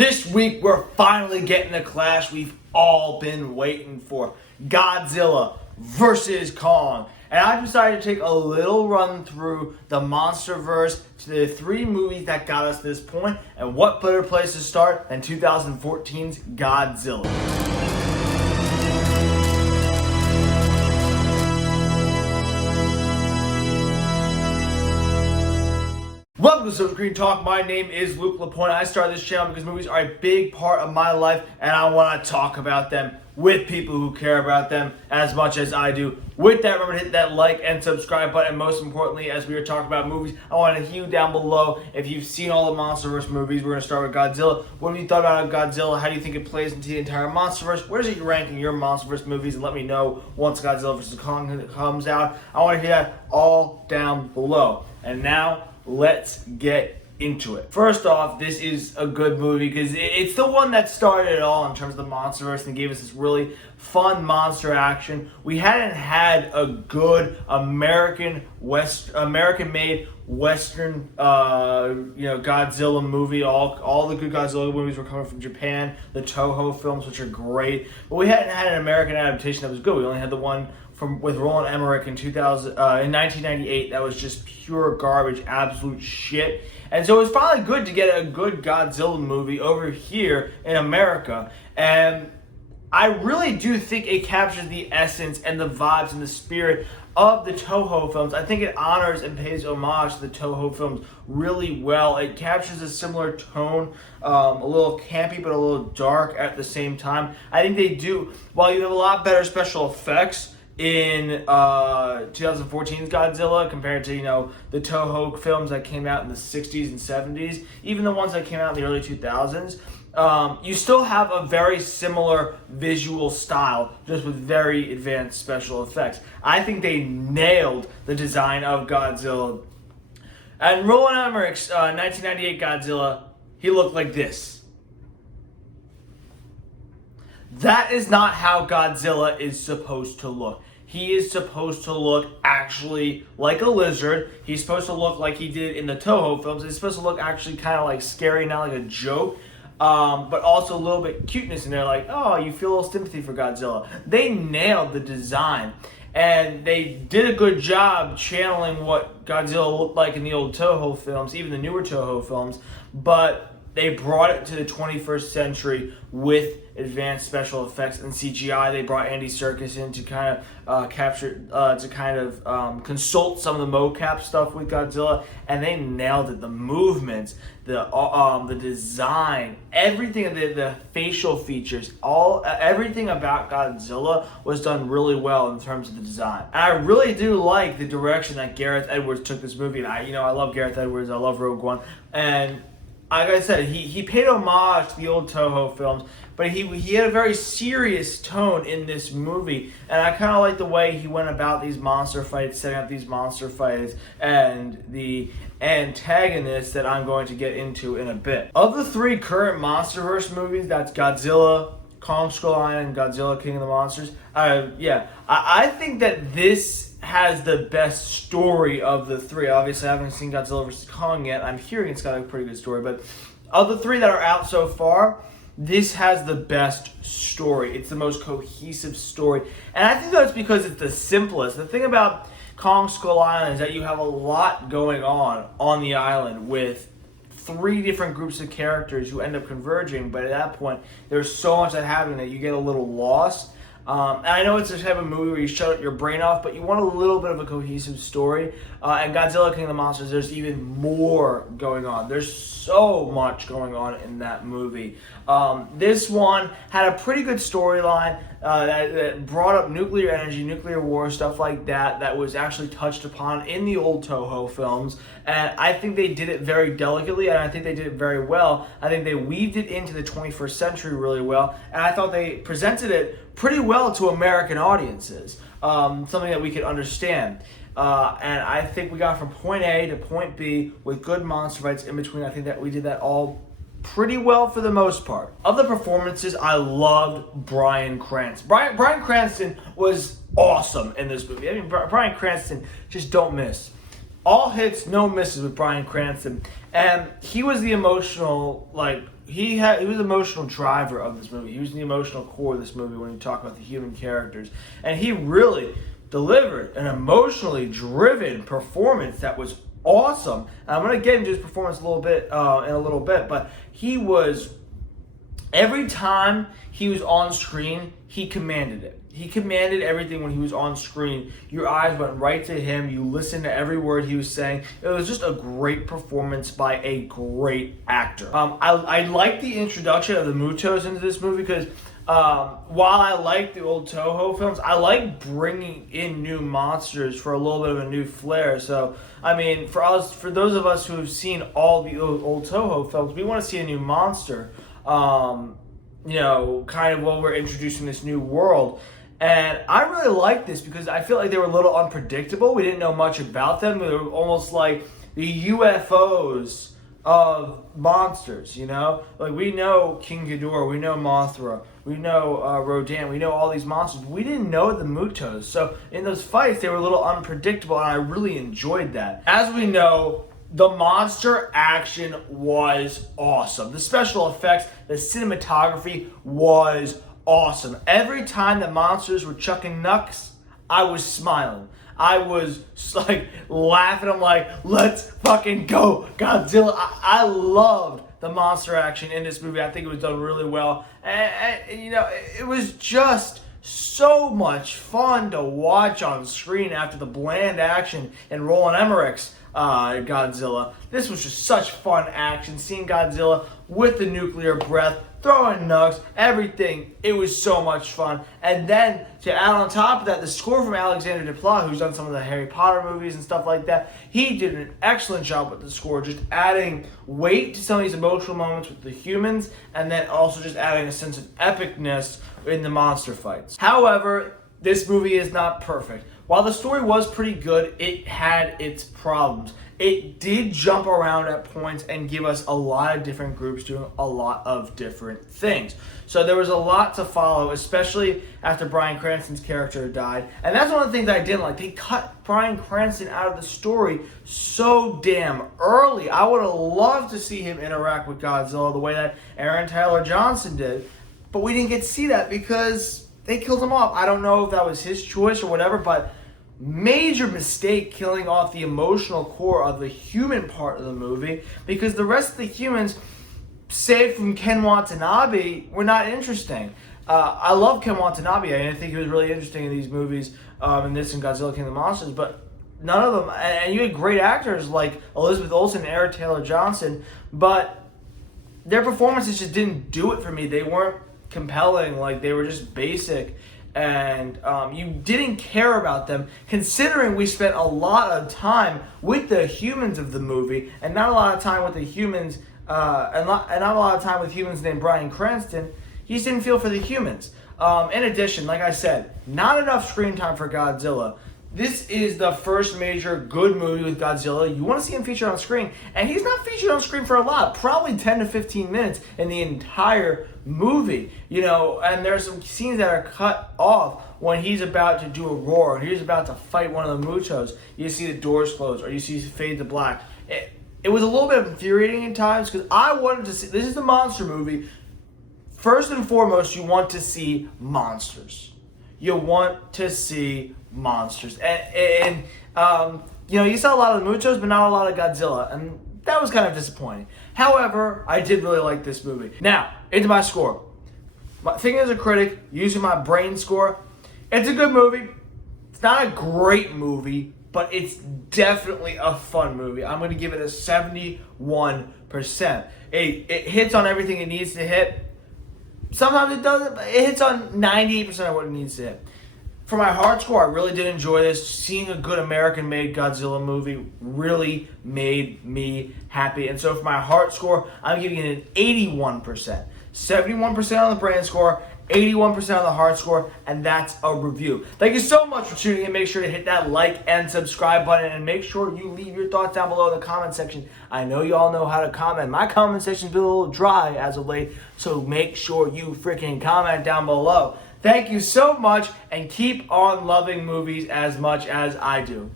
This week, we're finally getting the clash we've all been waiting for. Godzilla versus Kong. And I decided to take a little run through the Monsterverse to the three movies that got us to this point, and what better place to start than 2014's Godzilla. Welcome to Silver Screen Talk. My name is Luke LaPointe. I started this channel because movies are a big part of my life, and I want to talk about them with people who care about them as much as I do. With that, remember to hit that like and subscribe button. And most importantly, as we are talking about movies, I want to hear you down below if you've seen all the Monsterverse movies. We're going to start with Godzilla. What have you thought about Godzilla? How do you think it plays into the entire Monsterverse? Where does it rank in your Monsterverse movies? And let me know once Godzilla vs. Kong comes out. I want to hear that all down below. And now, let's get into it. First off, this is a good movie because it's the one that started it all in terms of the Monsterverse and gave us this really fun monster action. We hadn't had a good American-made Western, Godzilla movie. All the good Godzilla movies were coming from Japan, the Toho films, which are great. But we hadn't had an American adaptation that was good. We only had the one with Roland Emmerich in 1998 that was just pure garbage, absolute shit. And so it was finally good to get a good Godzilla movie over here in America. And I really do think it captures the essence and the vibes and the spirit of the Toho films. I think it honors and pays homage to the Toho films really well. It captures a similar tone, a little campy but a little dark at the same time. I think they do, while you have a lot better special effects in 2014's Godzilla compared to, the Toho films that came out in the 60s and 70s, even the ones that came out in the early 2000s, you still have a very similar visual style, just with very advanced special effects. I think they nailed the design of Godzilla. And Roland Emmerich's 1998 Godzilla, he looked like this. That is not how Godzilla is supposed to look. He is supposed to look actually like a lizard. He's supposed to look like he did in the Toho films. He's supposed to look actually kind of like scary, not like a joke, but also a little bit cuteness in there, like, oh, you feel a little sympathy for Godzilla. They nailed the design, and they did a good job channeling what Godzilla looked like in the old Toho films, even the newer Toho films, but they brought it to the 21st century with advanced special effects and CGI. They brought Andy Serkis in to kind of consult some of the mocap stuff with Godzilla, and they nailed it. The movements, the design, everything, the facial features, everything about Godzilla was done really well in terms of the design. And I really do like the direction that Gareth Edwards took this movie. And I love Gareth Edwards. I love Rogue One, and like I said, he paid homage to the old Toho films, but he had a very serious tone in this movie, and I kind of like the way he went about these monster fights, setting up these monster fights, and the antagonists that I'm going to get into in a bit. Of the three current Monsterverse movies, that's Godzilla, Kong Skull Island, and Godzilla King of the Monsters, I think that this has the best story of the three. Obviously, I haven't seen Godzilla vs. Kong yet. I'm hearing it's got a pretty good story, but of the three that are out so far, this has the best story. It's the most cohesive story, and I think that's because it's the simplest. The thing about Kong Skull Island is that you have a lot going on the island with three different groups of characters who end up converging, but at that point, there's so much that happens that you get a little lost. And I know it's a type of movie where you shut your brain off, but you want a little bit of a cohesive story. And Godzilla King of the Monsters, there's even more going on. There's so much going on in that movie. This one had a pretty good storyline that brought up nuclear energy, nuclear war, stuff like that was actually touched upon in the old Toho films. And I think they did it very delicately, and I think they did it very well. I think they weaved it into the 21st century really well, and I thought they presented it pretty well to American audiences, something that we could understand. And I think we got from point A to point B with good monster fights in between. I think that we did that all pretty well for the most part. Of the performances, I loved Bryan Cranston. Bryan Cranston was awesome in this movie. I mean, Bryan Cranston, just don't miss. All hits, no misses with Bryan Cranston. And he was the emotional, he was the emotional driver of this movie. He was the emotional core of this movie when you talk about the human characters, and he really delivered an emotionally driven performance that was awesome. And I'm gonna get into his performance a little bit in a little bit, but he was, every time he was on screen, he commanded it. He commanded everything when he was on screen. Your eyes went right to him. You listened to every word he was saying. It was just a great performance by a great actor. I like the introduction of the Mutos into this movie because while I like the old Toho films, I like bringing in new monsters for a little bit of a new flair. So, I mean, for those of us who have seen all the old Toho films, we want to see a new monster. Kind of while we're introducing this new world. And I really like this because I feel like they were a little unpredictable. We didn't know much about them. They were almost like the UFOs of monsters, Like, we know King Ghidorah, we know Mothra, we know Rodan, we know all these monsters. But we didn't know the Mutos. So in those fights, they were a little unpredictable, and I really enjoyed that. As we know, the monster action was awesome. The special effects, the cinematography was awesome. Every time the monsters were chucking knucks, I was smiling. I was like laughing. I'm like, let's fucking go, Godzilla. I loved the monster action in this movie. I think it was done really well. And it was just so much fun to watch on screen after the bland action in Roland Emmerich's Godzilla. This was just such fun action, seeing Godzilla with the nuclear breath, throwing nugs, everything. It was so much fun. And then to add on top of that, the score from Alexander Desplat, who's done some of the Harry Potter movies and stuff like that, he did an excellent job with the score, just adding weight to some of these emotional moments with the humans, and then also just adding a sense of epicness in the monster fights. However, this movie is not perfect. While the story was pretty good, it had its problems. It did jump around at points and give us a lot of different groups doing a lot of different things. So there was a lot to follow, especially after Bryan Cranston's character died. And that's one of the things I didn't like. They cut Bryan Cranston out of the story so damn early. I would have loved to see him interact with Godzilla the way that Aaron Taylor Johnson did. But we didn't get to see that because they killed him off. I don't know if that was his choice or whatever, but major mistake killing off the emotional core of the human part of the movie, because the rest of the humans, save from Ken Watanabe, were not interesting. I love Ken Watanabe. I think he was really interesting in these movies, in this and Godzilla King of the Monsters, but none of them, and you had great actors like Elizabeth Olsen and Aaron Taylor Johnson, but their performances just didn't do it for me. They weren't compelling, like they were just basic. And you didn't care about them, considering we spent a lot of time with the humans of the movie, and not a lot of time with the humans, and not a lot of time with humans named Bryan Cranston. You just didn't feel for the humans. In addition, like I said, not enough screen time for Godzilla. This is the first major good movie with Godzilla. You want to see him featured on screen, and he's not featured on screen for a lot, probably 10 to 15 minutes in the entire movie. And there's some scenes that are cut off when he's about to do a roar, and he's about to fight one of the Mutos. You see the doors close, or you see fade to black. It was a little bit infuriating at times, because I wanted to see, this is a monster movie. First and foremost, you want to see monsters. You want to see monsters. And you saw a lot of the Mutos, but not a lot of Godzilla. And that was kind of disappointing. However, I did really like this movie. Now, into my score. Thinking as a critic, using my brain score, it's a good movie. It's not a great movie, but it's definitely a fun movie. I'm going to give it a 71%. It hits on everything it needs to hit. Sometimes it doesn't, but it hits on 98% of what it needs to hit. For my heart score, I really did enjoy this. Seeing a good American-made Godzilla movie really made me happy. And so for my heart score, I'm giving it an 81%. 71% on the brain score, 81% on the heart score, and that's a review. Thank you so much for tuning in. Make sure to hit that like and subscribe button, and make sure you leave your thoughts down below in the comment section. I know you all know how to comment. My comment section's been a little dry as of late, so make sure you freaking comment down below. Thank you so much, and keep on loving movies as much as I do.